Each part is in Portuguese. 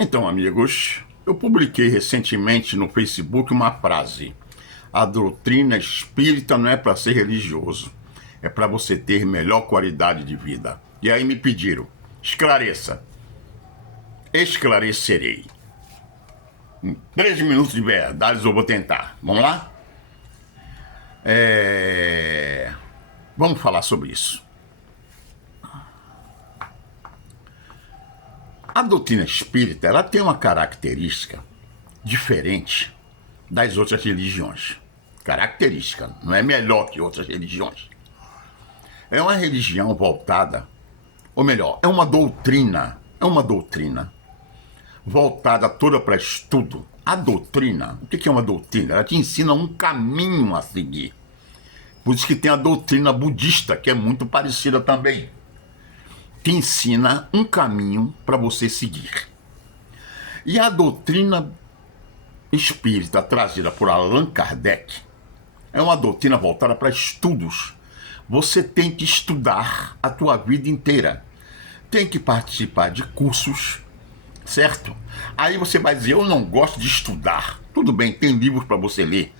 Então, amigos, eu publiquei recentemente no Facebook uma frase: a doutrina espírita não é para ser religioso, é para você ter melhor qualidade de vida. E aí me pediram: esclareça. Esclarecerei. Em 3 minutos de verdade eu vou tentar. Vamos lá? Vamos falar sobre isso. A doutrina espírita, ela tem uma característica diferente das outras religiões. Característica, não é melhor que outras religiões. É uma religião voltada, ou melhor, é uma doutrina voltada toda para estudo. A doutrina, o que é uma doutrina? Ela te ensina um caminho a seguir. Por isso que tem a doutrina budista, que é muito parecida também. Te ensina um caminho para você seguir. E a doutrina espírita trazida por Allan Kardec é uma doutrina voltada para estudos. Você tem que estudar a tua vida inteira. Tem que participar de cursos, certo? Aí você vai dizer, eu não gosto de estudar. Tudo bem, tem livros para você ler.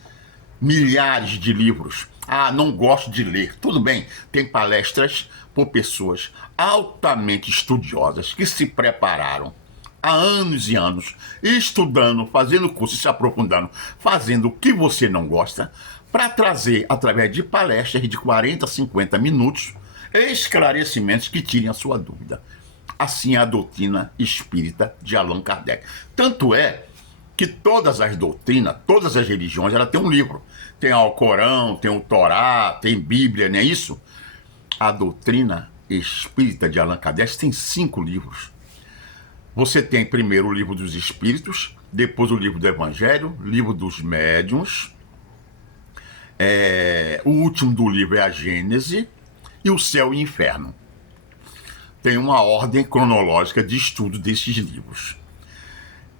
Milhares de livros. Ah, não gosto de ler. Tudo bem, tem palestras por pessoas altamente estudiosas que se prepararam há anos e anos, estudando, fazendo curso, se aprofundando, fazendo o que você não gosta, para trazer, através de palestras de 40, 50 minutos, esclarecimentos que tirem a sua dúvida. Assim é a doutrina espírita de Allan Kardec. Tanto é que todas as doutrinas, todas as religiões, ela tem um livro. Tem o Alcorão, tem o Torá, tem Bíblia, não é isso? A doutrina espírita de Allan Kardec tem 5 livros. Você tem primeiro o livro dos Espíritos, depois o livro do Evangelho, livro dos Médiuns, o último do livro é a Gênese, e o Céu e o Inferno. Tem uma ordem cronológica de estudo desses livros.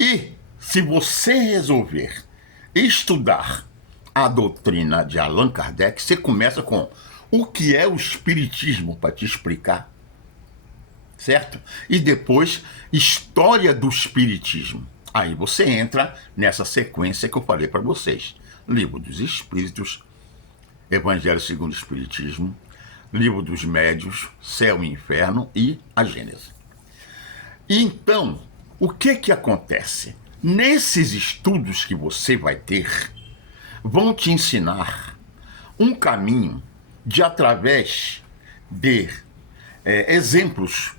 E se você resolver estudar a doutrina de Allan Kardec, você começa com o que é o Espiritismo, para te explicar, certo? E depois, história do Espiritismo. Aí você entra nessa sequência que eu falei para vocês. Livro dos Espíritos, Evangelho segundo o Espiritismo, Livro dos Médiuns, Céu e Inferno e a Gênese. Então, o que acontece? Nesses estudos que você vai ter, vão te ensinar um caminho de, através de exemplos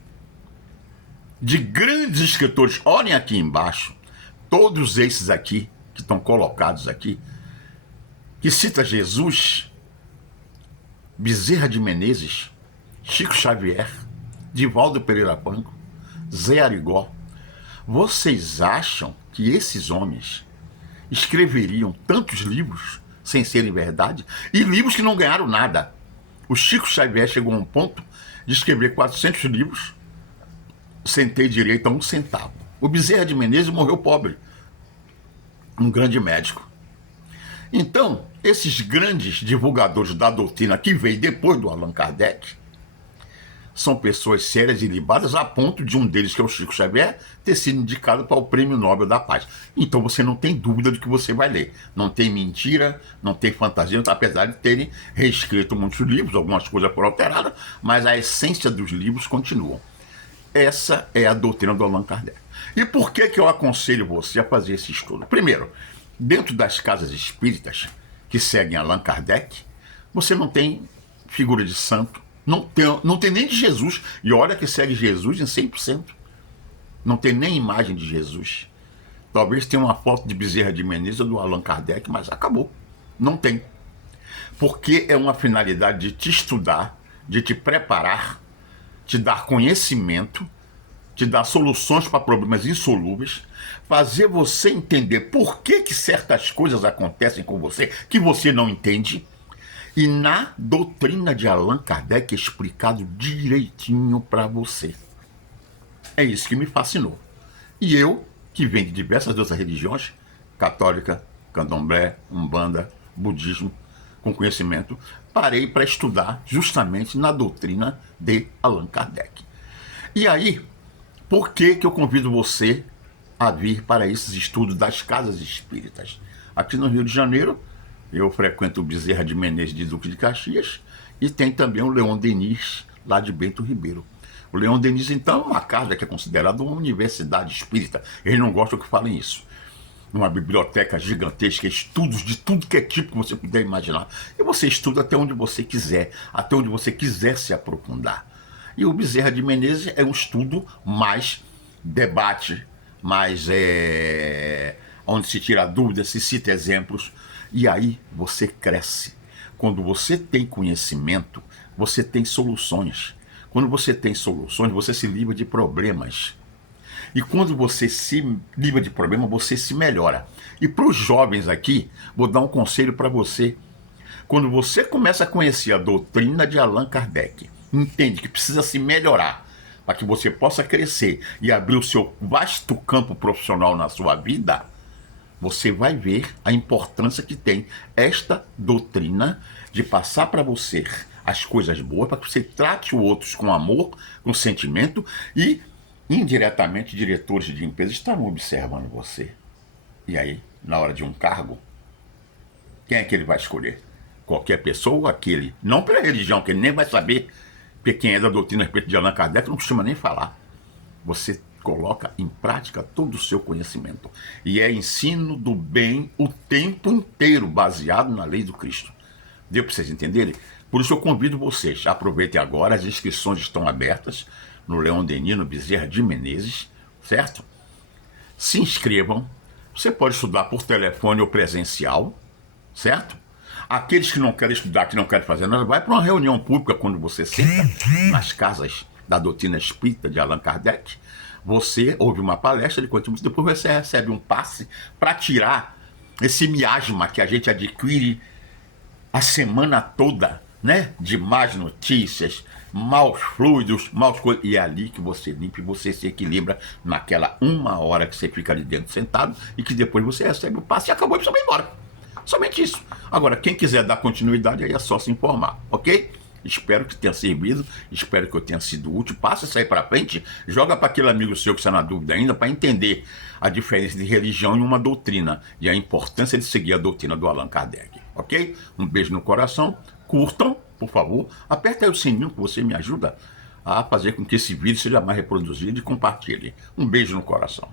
de grandes escritores. Olhem aqui embaixo, todos esses aqui, que estão colocados aqui, que cita Jesus, Bezerra de Menezes, Chico Xavier, Divaldo Pereira Franco, Zé Arigó. Vocês acham que esses homens escreveriam tantos livros sem serem verdade? E livros que não ganharam nada. O Chico Xavier chegou a um ponto de escrever 400 livros sem ter direito a 1 centavo. O Bezerra de Menezes morreu pobre, um grande médico. Então, esses grandes divulgadores da doutrina que veio depois do Allan Kardec são pessoas sérias e libadas, a ponto de um deles, que é o Chico Xavier, ter sido indicado para o Prêmio Nobel da Paz. Então você não tem dúvida do que você vai ler. Não tem mentira, não tem fantasia, apesar de terem reescrito muitos livros, algumas coisas foram alteradas, mas a essência dos livros continuam. Essa é a doutrina do Allan Kardec. E por que eu aconselho você a fazer esse estudo? Primeiro, dentro das casas espíritas que seguem Allan Kardec, você não tem figura de santo, não tem nem de Jesus. E olha que segue Jesus em 100%. Não tem nem imagem de Jesus. Talvez tenha uma foto de Bezerra de Menezes ou do Allan Kardec, mas acabou. Não tem. Porque é uma finalidade de te estudar, de te preparar, te dar conhecimento, te dar soluções para problemas insolúveis, fazer você entender por que certas coisas acontecem com você, que você não entende. E na doutrina de Allan Kardec é explicado direitinho para você. É isso que me fascinou. E eu, que venho de diversas outras religiões, católica, candomblé, umbanda, budismo, com conhecimento, parei para estudar justamente na doutrina de Allan Kardec. E aí, por que eu convido você a vir para esses estudos das casas espíritas. Aqui no Rio de Janeiro, eu frequento o Bezerra de Menezes de Duque de Caxias e tem também o Leon Denis, lá de Bento Ribeiro. O Leon Denis, então, é uma casa que é considerada uma universidade espírita. Eles não gostam que falem isso. Uma biblioteca gigantesca, estudos de tudo que é tipo que você puder imaginar. E você estuda até onde você quiser se aprofundar. E o Bezerra de Menezes é um estudo mais debate, mais onde se tira dúvidas, se cita exemplos. E aí você cresce. Quando você tem conhecimento, você tem soluções. Quando você tem soluções, você se livra de problemas. E quando você se livra de problema, você se melhora. E para os jovens aqui, vou dar um conselho para você. Quando você começa a conhecer a doutrina de Allan Kardec, entende que precisa se melhorar para que você possa crescer e abrir o seu vasto campo profissional na sua vida, você vai ver a importância que tem esta doutrina de passar para você as coisas boas, para que você trate os outros com amor, com sentimento e, indiretamente, diretores de empresas estavam observando você. E aí, na hora de um cargo, quem é que ele vai escolher? Qualquer pessoa ou aquele? Não pela religião, que ele nem vai saber, porque quem é da doutrina a respeito de Allan Kardec não costuma nem falar. Você coloca em prática todo o seu conhecimento. E é ensino do bem o tempo inteiro, baseado na lei do Cristo. Deu para vocês entenderem? Por isso eu convido vocês, aproveitem agora, as inscrições estão abertas no Leon Denis, no Bezerra de Menezes, certo? Se inscrevam. Você pode estudar por telefone ou presencial, certo? Aqueles que não querem estudar, que não querem fazer nada, vai para uma reunião pública quando você senta nas casas da doutrina espírita de Allan Kardec. Você ouve uma palestra, depois você recebe um passe para tirar esse miasma que a gente adquire a semana toda, né? De más notícias, maus fluidos, maus coisas. E é ali que você limpa e você se equilibra naquela 1 hora que você fica ali dentro sentado e que depois você recebe o passe e acabou e você vai embora. Somente isso. Agora, quem quiser dar continuidade, aí é só se informar, ok? Espero que tenha servido, espero que eu tenha sido útil. Passa isso aí para frente, joga para aquele amigo seu que está na dúvida ainda, para entender a diferença de religião e uma doutrina e a importância de seguir a doutrina do Allan Kardec, ok? Um beijo no coração, curtam, por favor, aperta aí o sininho que você me ajuda a fazer com que esse vídeo seja mais reproduzido e compartilhe. Um beijo no coração.